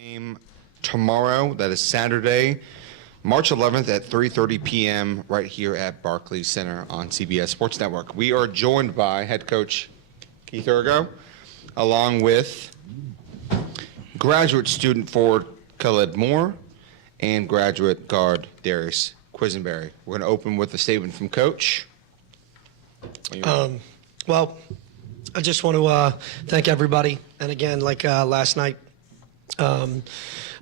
Game tomorrow, that is Saturday, March 11th at 3:30 p.m. right here at Barclays Center on CBS Sports Network. We are joined by head coach Keith Ergo, along with graduate student forward Khalid Moore and graduate guard Darius Quisenberry. We're going to open with a statement from Coach. Well, I just want to thank everybody. And again, like last night, I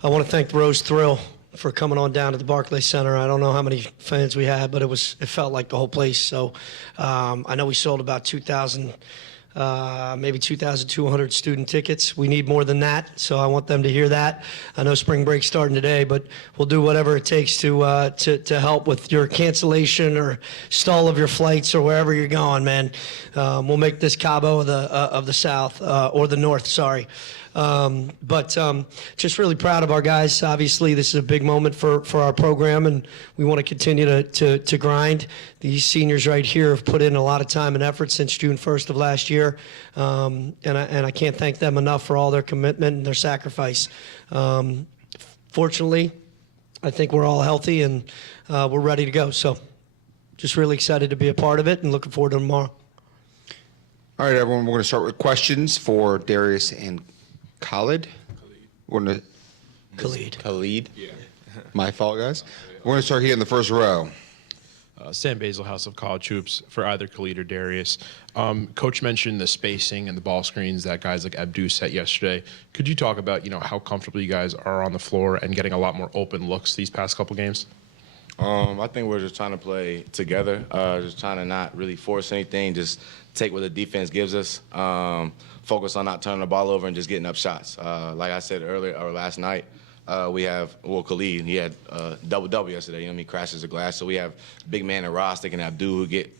want to thank Rose Thrill for coming on down to the Barclays Center. I don't know how many fans we had, but it felt like the whole place. So I know we sold about 2,000, maybe 2,200 student tickets. We need more than that, so I want them to hear that. I know spring break's starting today, but we'll do whatever it takes to help with your cancellation or stall of your flights or wherever you're going, man. We'll make this Cabo of the South, or the North, sorry. But just really proud of our guys. Obviously, this is a big moment for our program, and we want to continue to grind. These seniors right here have put in a lot of time and effort since June 1st of last year, and I can't thank them enough for all their commitment and their sacrifice. Fortunately, I think we're all healthy and we're ready to go. So just really excited to be a part of it and looking forward to tomorrow. All right, everyone, we're going to start with questions for Darius and Khalid. We're going to Khalid. Yeah. My fault, guys. We're going to start here in the first row. Sam Basil, House of College Hoops, for either Khalid or Darius. Coach mentioned the spacing and the ball screens that guys like Abdu set yesterday. Could you talk about, how comfortable you guys are on the floor and getting a lot more open looks these past couple games? I think we're just trying to play together, just trying to not really force anything, just take what the defense gives us, focus on not turning the ball over and just getting up shots. Like I said earlier or last night, we have, Khalid, he had double-double yesterday. He crashes the glass. So we have big man and Ross, they can have Abdu who get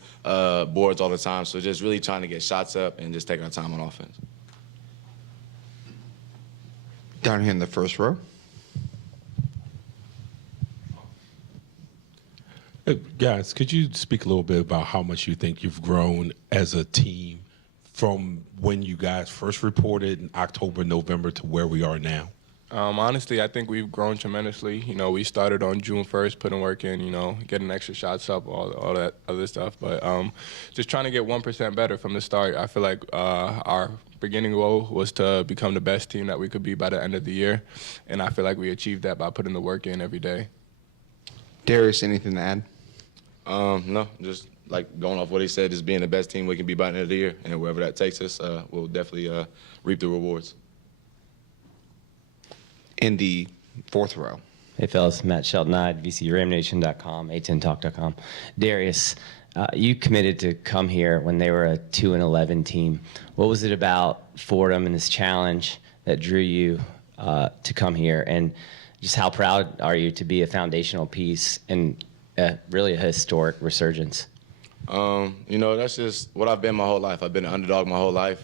boards all the time. So just really trying to get shots up and just take our time on offense. Down here in the first row. Guys, could you speak a little bit about how much you think you've grown as a team from when you guys first reported in October, November to where we are now? Honestly, I think we've grown tremendously. We started on June 1st, putting work in, getting extra shots up, all that other stuff. But just trying to get 1% better from the start. I feel like our beginning goal was to become the best team that we could be by the end of the year. And I feel like we achieved that by putting the work in every day. Darius, anything to add? No, just like going off what he said, just being the best team we can be by the end of the year. And wherever that takes us, we'll definitely reap the rewards. In the fourth row. Hey, fellas. Matt Shelton, VCRamNation.com, A10Talk.com. Darius, you committed to come here when they were a 2-11 team. What was it about Fordham and this challenge that drew you to come here? And just how proud are you to be a foundational piece and really a historic resurgence? That's just what I've been my whole life. I've been an underdog my whole life.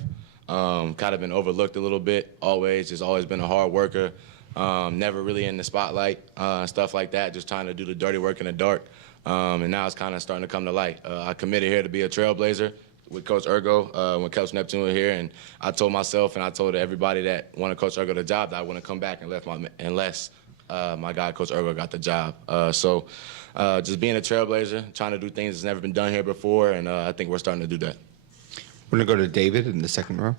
Kind of been overlooked a little bit, just always been a hard worker. Never really in the spotlight, stuff like that, just trying to do the dirty work in the dark. And now it's kind of starting to come to light. I committed here to be a trailblazer with Coach Ergo when Coach Neptune was here. And I told myself and I told everybody that wanted Coach Ergo the job that I wouldn't come back unless my guy, Coach Ergo, got the job. So just being a trailblazer, trying to do things that's never been done here before, and I think we're starting to do that. We're going to go to David in the second row.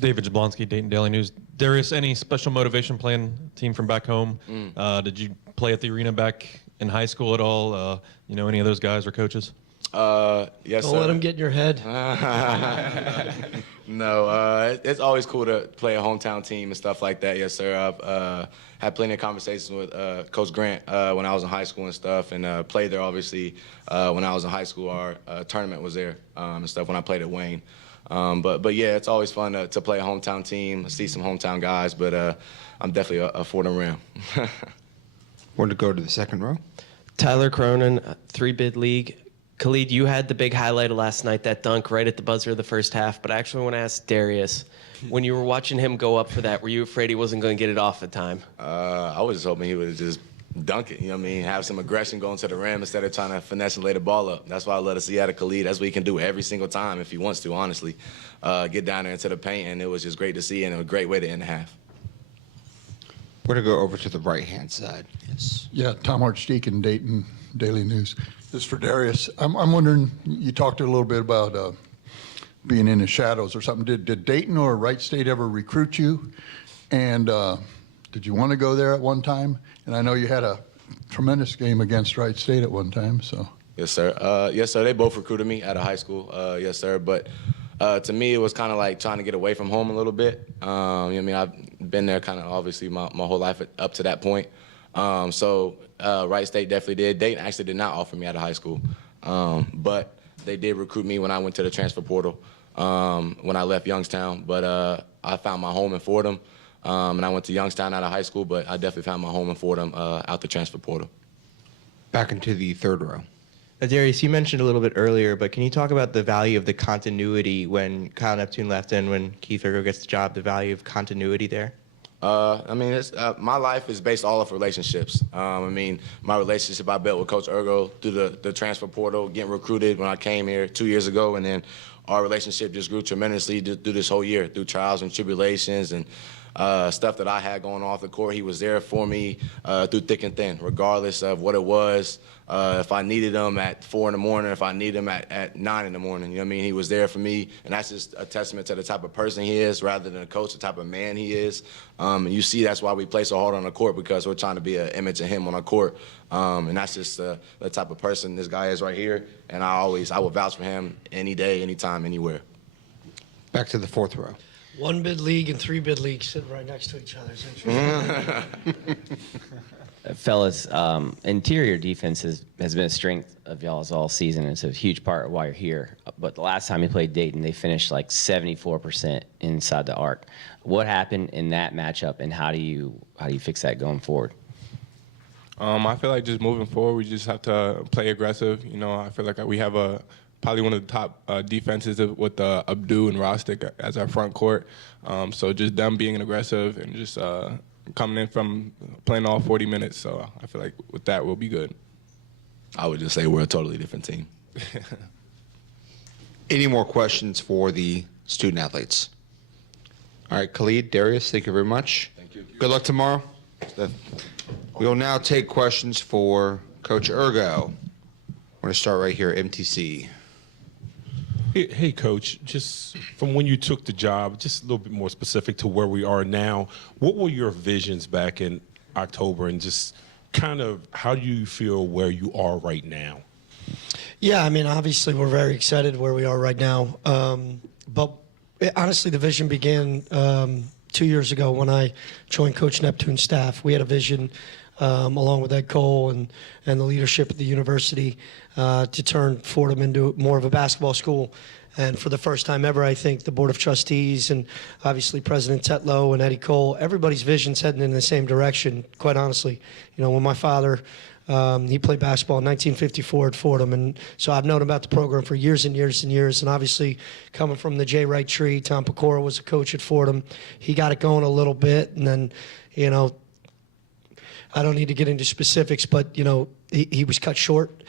David Jablonski, Dayton Daily News. Darius, any special motivation playing team from back home? Did you play at the arena back in high school at all? Any of those guys or coaches? Yes, Don't sir. let them get in your head. No, it's always cool to play a hometown team and stuff like that. Yes, sir. I've had plenty of conversations with Coach Grant when I was in high school and stuff, and played there, obviously, when I was in high school. Our tournament was there and stuff when I played at Wayne. But yeah, it's always fun to play a hometown team, see some hometown guys, but I'm definitely a Fordham Ram. We're going to go to the second row. Tyler Cronin, 3-bid league. Khalid, you had the big highlight of last night, that dunk right at the buzzer of the first half, but I actually want to ask Darius, when you were watching him go up for that, were you afraid he wasn't going to get it off in time? I was just hoping he would just dunk it, have some aggression going to the rim instead of trying to finesse and lay the ball up. That's why I love to see out of Khalid. That's what he can do every single time if he wants to, honestly. Get down there into the paint, and it was just great to see, and a great way to end the half. We're going to go over to the right-hand side. Yes. Yeah, Tom Hartstein, Dayton Daily News. This is for Darius. I'm wondering, you talked a little bit about being in the shadows or something. Did Dayton or Wright State ever recruit you? And did you want to go there at one time? And I know you had a tremendous game against Wright State at one time, so. Yes, sir. Yes, sir. They both recruited me out of high school. Yes, sir. But to me, it was kind of like trying to get away from home a little bit. You know what I mean, I've been there kind of obviously my whole life up to that point. So Wright State definitely did. Dayton actually did not offer me out of high school. But they did recruit me when I went to the transfer portal when I left Youngstown. But I found my home in Fordham. And I went to Youngstown out of high school, but I definitely found my home in Fordham out the transfer portal. Back into the third row. Darius, you mentioned a little bit earlier, but can you talk about the value of the continuity when Kyle Neptune left and when Keith Ergo gets the job, the value of continuity there? I mean, my life is based all off relationships. I mean, my relationship I built with Coach Ergo through the transfer portal, getting recruited when I came here 2 years ago, and then our relationship just grew tremendously through this whole year, through trials and tribulations and stuff that I had going off the court. He was there for me through thick and thin, regardless of what it was. If I needed him at 4 in the morning, if I needed him at 9 in the morning, you know what I mean? He was there for me, and that's just a testament to the type of person he is rather than a coach, the type of man he is. And you see that's why we play so hard on the court, because we're trying to be an image of him on the court. And that's just the type of person this guy is right here, and I will vouch for him any day, anytime, anywhere. Back to the fourth row. 1-bid league and 3-bid league sitting right next to each other. It's interesting. Fellas, interior defense has been a strength of y'all's all season. It's a huge part of why you're here. But the last time you played Dayton, they finished like 74% inside the arc. What happened in that matchup, and how do you fix that going forward? I feel like just moving forward, we just have to play aggressive. You know, I feel like we have probably one of the top defenses with Abdu and Rostic as our front court. So just them being aggressive and just coming in from playing all 40 minutes. So I feel like with that, we'll be good. I would just say we're a totally different team. Any more questions for the student athletes? All right, Khalid, Darius, thank you very much. Thank you. Good luck tomorrow. We will now take questions for Coach Ergo. I'm going to start right here, MTC. Hey, Coach, just from when you took the job, just a little bit more specific to where we are now, what were your visions back in October, and just kind of how do you feel where you are right now? Yeah, I mean, obviously we're very excited where we are right now. But honestly, the vision began 2 years ago when I joined Coach Neptune's staff. We had a vision along with Ed Cole and the leadership at the university to turn Fordham into more of a basketball school. And for the first time ever, I think the Board of Trustees and obviously President Tetlow and Eddie Cole, everybody's vision's heading in the same direction, quite honestly. You know, when my father, he played basketball in 1954 at Fordham, and so I've known about the program for years and years and years. And obviously, coming from the J. Wright tree, Tom Pecora was a coach at Fordham. He got it going a little bit, and then, you know, I don't need to get into specifics, but, you know, he was cut short.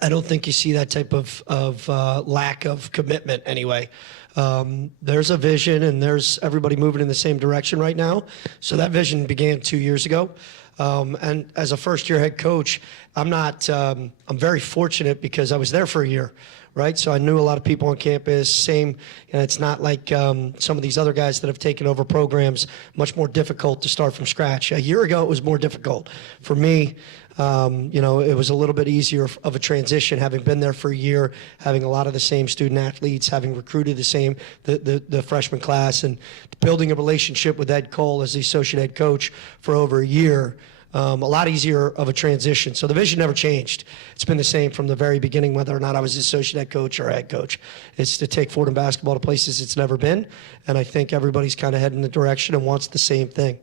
I don't think you see that type of lack of commitment anyway. There's a vision, and there's everybody moving in the same direction right now. So that vision began 2 years ago. And as a first-year head coach, I'm very fortunate because I was there for a year, right? So I knew a lot of people on campus. You know, it's not like some of these other guys that have taken over programs, much more difficult to start from scratch. A year ago, it was more difficult. For me, you know, it was a little bit easier of a transition, having been there for a year, having a lot of the same student athletes, having recruited the freshman class, and building a relationship with Ed Cole as the associate head coach for over a year. A lot easier of a transition. So the vision never changed. It's been the same from the very beginning, whether or not I was the associate head coach or head coach. It's to take Fordham basketball to places it's never been, and I think everybody's kind of heading in the direction and wants the same thing.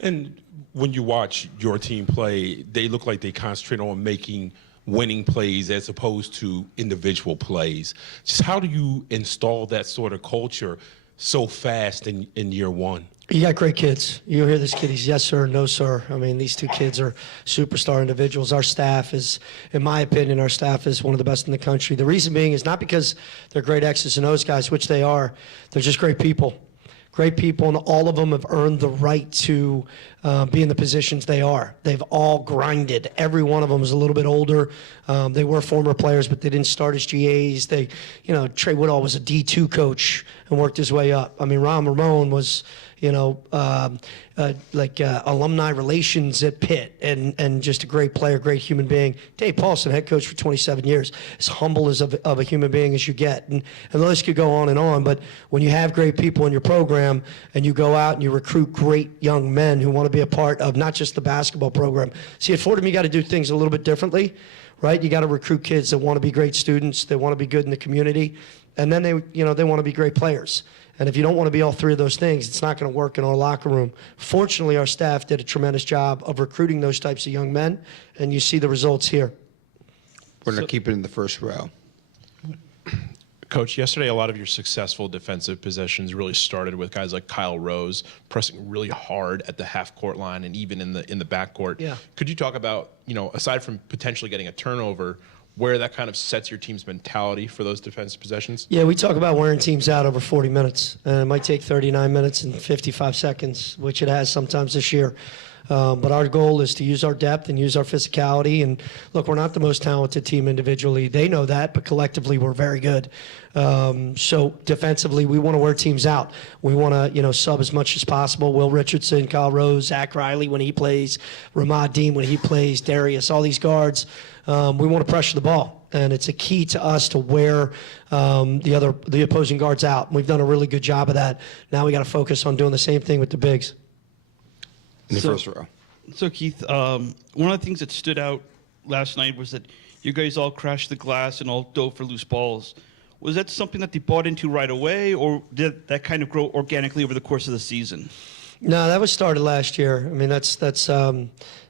And when you watch your team play, they look like they concentrate on making winning plays as opposed to individual plays. Just how do you install that sort of culture so fast in year one? You got great kids. You hear this kid, he's yes, sir, no, sir. I mean, these two kids are superstar individuals. Our staff is, in my opinion, our staff is one of the best in the country. The reason being is not because they're great X's and O's guys, which they are. They're just great people. great people, and all of them have earned the right to be in the positions they are. They've all grinded. Every one of them is a little bit older. They were former players, but they didn't start as GAs. Trey Woodall was a D2 coach and worked his way up. I mean, Ron Ramon was, alumni relations at Pitt and just a great player, great human being. Dave Paulson, head coach for 27 years, as humble as of a human being as you get. And the list could go on, but when you have great people in your program and you go out and you recruit great young men who want to be a part of not just the basketball program. See, at Fordham, you got to do things a little bit differently, right? You got to recruit kids that want to be great students, they want to be good in the community, and then they want to be great players. And if you don't want to be all three of those things, it's not going to work in our locker room. Fortunately, our staff did a tremendous job of recruiting those types of young men, and you see the results here. We're going to keep it in the first row. Coach, yesterday a lot of your successful defensive possessions really started with guys like Kyle Rose pressing really hard at the half-court line and even in the backcourt. Yeah. Could you talk about, aside from potentially getting a turnover, where that kind of sets your team's mentality for those defensive possessions? Yeah, we talk about wearing teams out over 40 minutes. And it might take 39 minutes and 55 seconds, which it has sometimes this year. But our goal is to use our depth and use our physicality. And look, we're not the most talented team individually. They know that, but collectively we're very good. So defensively, we want to wear teams out. We want to, sub as much as possible. Will Richardson, Kyle Rose, Zach Riley when he plays, Ramad Dean when he plays, Darius, all these guards. We want to pressure the ball. And it's a key to us to wear the opposing guards out. And we've done a really good job of that. Now we got to focus on doing the same thing with the bigs. In the first row. So, Keith, one of the things that stood out last night was that you guys all crashed the glass and all dove for loose balls. Was that something that they bought into right away, or did that kind of grow organically over the course of the season? No, that was started last year. I mean, that's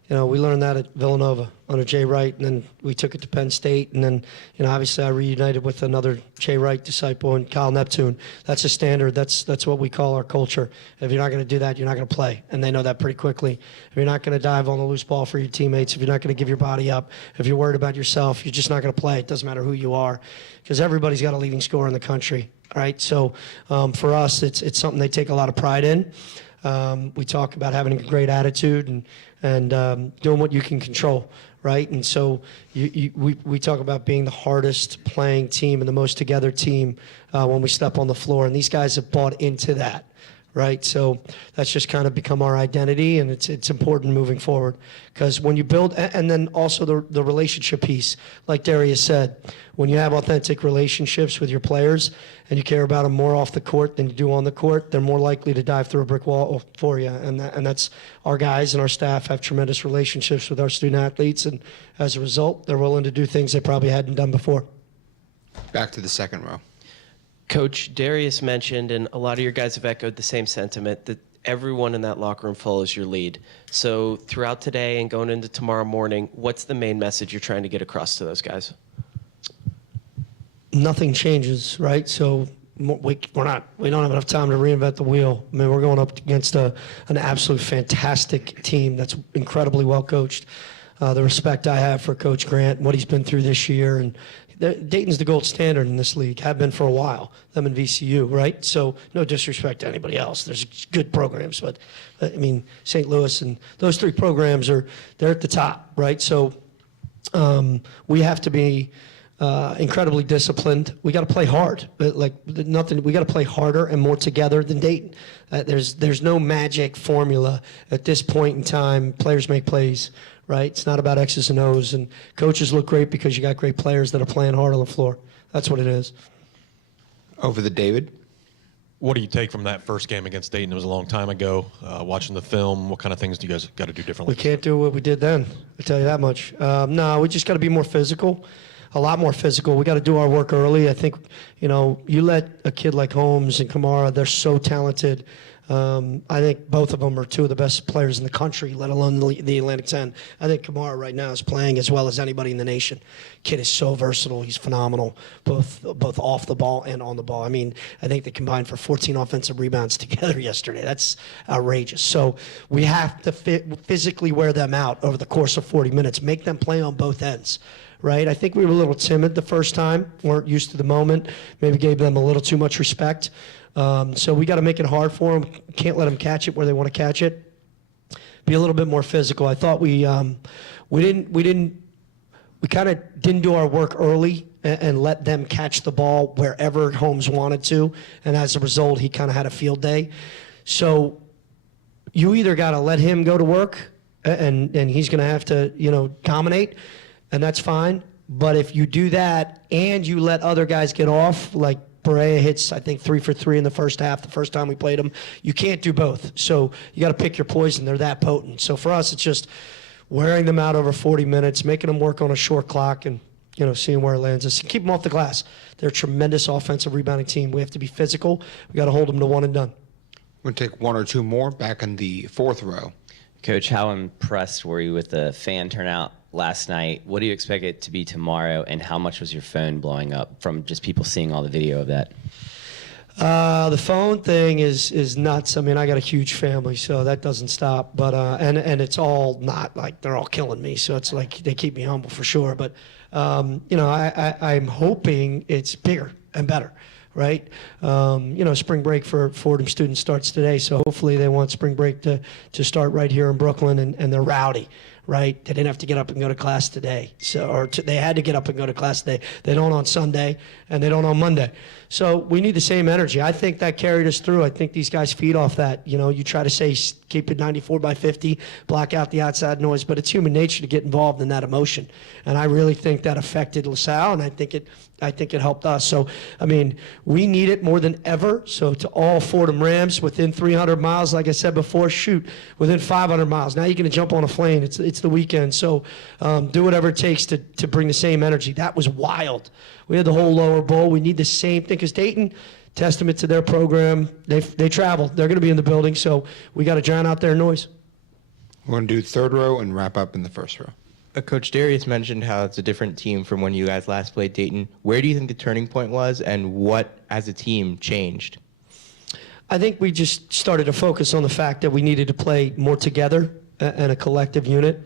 we learned that at Villanova under Jay Wright, and then we took it to Penn State, and then obviously I reunited with another Jay Wright disciple and Kyle Neptune. That's a standard. That's what we call our culture. If you're not going to do that, you're not going to play, and they know that pretty quickly. If you're not going to dive on the loose ball for your teammates, if you're not going to give your body up, if you're worried about yourself, you're just not going to play. It doesn't matter who you are, because everybody's got a leading scorer in the country, right? So for us, it's something they take a lot of pride in. We talk about having a great attitude and doing what you can control, right? And so we talk about being the hardest playing team and the most together team when we step on the floor. And these guys have bought into that, right? So that's just kind of become our identity, and it's important moving forward. Because when you build, and then also the relationship piece, like Darius said, when you have authentic relationships with your players and you care about them more off the court than you do on the court, they're more likely to dive through a brick wall for you. And that's our guys and our staff have tremendous relationships with our student athletes, and as a result, they're willing to do things they probably hadn't done before. Back to the second row. Coach, Darius mentioned, and a lot of your guys have echoed the same sentiment, that everyone in that locker room follows your lead. So throughout today and going into tomorrow morning, what's the main message you're trying to get across to those guys? Nothing changes, right? So we don't have enough time to reinvent the wheel. I mean, we're going up against an absolute fantastic team that's incredibly well coached. The respect I have for Coach Grant and what he's been through this year, and Dayton's the gold standard in this league, have been for a while, them and VCU, right? So no disrespect to anybody else. There's good programs, but I mean, St. Louis and those three programs they're at the top, right? So we have to be incredibly disciplined. We got to play hard, we got to play harder and more together than Dayton. There's no magic formula at this point in time. Players make plays, right? It's not about X's and O's, and coaches look great because you got great players that are playing hard on the floor. That's what it is. Over to David. What do you take from that first game against Dayton? It was a long time ago. Watching the film, what kind of things do you guys got to do differently? We can't do what we did then, I'll tell you that much. No, we just got to be more physical. A lot more physical. We got to do our work early. I think, you let a kid like Holmes and Kamara, they're so talented. I think both of them are two of the best players in the country, let alone the Atlantic 10. I think Kamara right now is playing as well as anybody in the nation. Kid is so versatile. He's phenomenal, both off the ball and on the ball. I mean, I think they combined for 14 offensive rebounds together yesterday. That's outrageous. So we have to physically wear them out over the course of 40 minutes, make them play on both ends. Right? I think we were a little timid the first time, weren't used to the moment, maybe gave them a little too much respect. So we got to make it hard for them. Can't let them catch it where they want to catch it. Be a little bit more physical. I thought we kind of didn't do our work early and let them catch the ball wherever Holmes wanted to, and as a result, he kind of had a field day. So you either got to let him go to work, and he's going to have to dominate, and that's fine. But if you do that and you let other guys get off, like Berea hits, I think, 3 for 3 in the first half, the first time we played them. You can't do both. So you got to pick your poison. They're that potent. So for us, it's just wearing them out over 40 minutes, making them work on a short clock, and seeing where it lands us. Keep them off the glass. They're a tremendous offensive rebounding team. We have to be physical. We got to hold them to one and done. We're going to take one or two more back in the fourth row. Coach, how impressed were you with the fan turnout last night? What do you expect it to be tomorrow, and how much was your phone blowing up from just people seeing all the video of that? The phone thing is nuts. I mean, I got a huge family, so that doesn't stop. But and it's all not like they're all killing me, so it's like they keep me humble for sure. But I'm hoping it's bigger and better. Right? Spring break for Fordham students starts today, so hopefully they want spring break to start right here in Brooklyn, and they're rowdy, right? They didn't have to get up and go to class today, they had to get up and go to class today. They don't on Sunday, and they don't on Monday. So we need the same energy. I think that carried us through. I think these guys feed off that. You try to say keep it 94 by 50, block out the outside noise, but it's human nature to get involved in that emotion. And I really think that affected LaSalle, and I think it helped us. So, I mean, we need it more than ever. So to all Fordham Rams within 300 miles, like I said before, shoot, within 500 miles. Now you're going to jump on a plane. It's the weekend. So do whatever it takes to bring the same energy. That was wild. We had the whole lower bowl. We need the same thing because Dayton, testament to their program, they traveled. They're going to be in the building, so we got to drown out their noise. We're going to do third row and wrap up in the first row. Coach Darius mentioned how it's a different team from when you guys last played Dayton. Where do you think the turning point was, and what, as a team, changed? I think we just started to focus on the fact that we needed to play more together and a collective unit,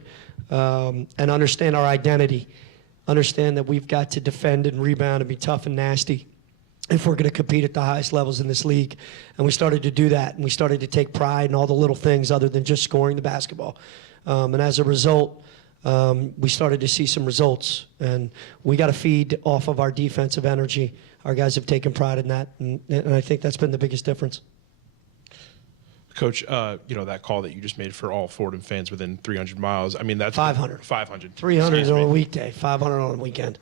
and understand our identity. Understand that we've got to defend and rebound and be tough and nasty if we're going to compete at the highest levels in this league. And we started to do that, and we started to take pride in all the little things other than just scoring the basketball. And as a result, we started to see some results, and we got to feed off of our defensive energy. Our guys have taken pride in that, and I think that's been the biggest difference. Coach, that call that you just made for all Fordham fans within 300 miles, I mean, that's 500. 500. 300 on a weekday, 500 on a weekend.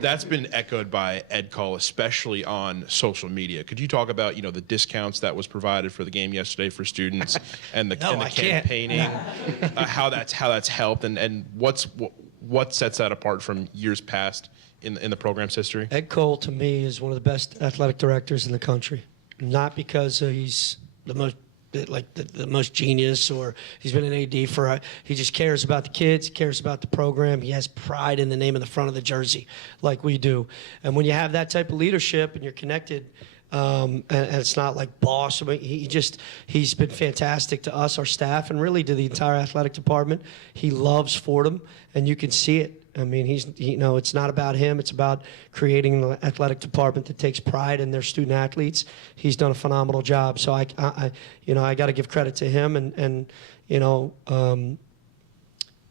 That's been echoed by Ed Cole, especially on social media. Could you talk about, the discounts that was provided for the game yesterday for students and the campaigning, how that's helped, and what sets that apart from years past in the program's history? Ed Cole, to me, is one of the best athletic directors in the country. Not because he's the most genius, or he's been an AD for he just cares about the kids, he cares about the program, he has pride in the name of the front of the jersey like we do. And when you have that type of leadership and you're connected, and it's not like boss, I mean, he's been fantastic to us, our staff, and really to the entire athletic department. He loves Fordham, and you can see it. I mean, it's not about him. It's about creating an athletic department that takes pride in their student athletes. He's done a phenomenal job. So I got to give credit to him, and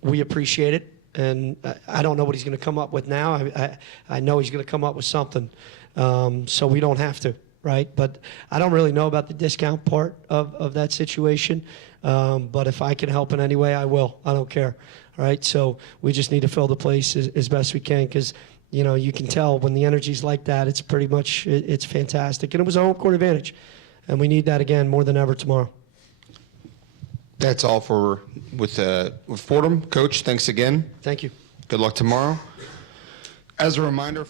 we appreciate it. And I don't know what he's going to come up with now. I know he's going to come up with something, so we don't have to, right? But I don't really know about the discount part of that situation. But if I can help in any way, I will. I don't care. Right, so we just need to fill the place as best we can, because you can tell when the energy's like that, it's pretty much it's fantastic, and it was a home court advantage, and we need that again more than ever tomorrow. That's all with Fordham. Coach, thanks again. Thank you. Good luck tomorrow. As a reminder,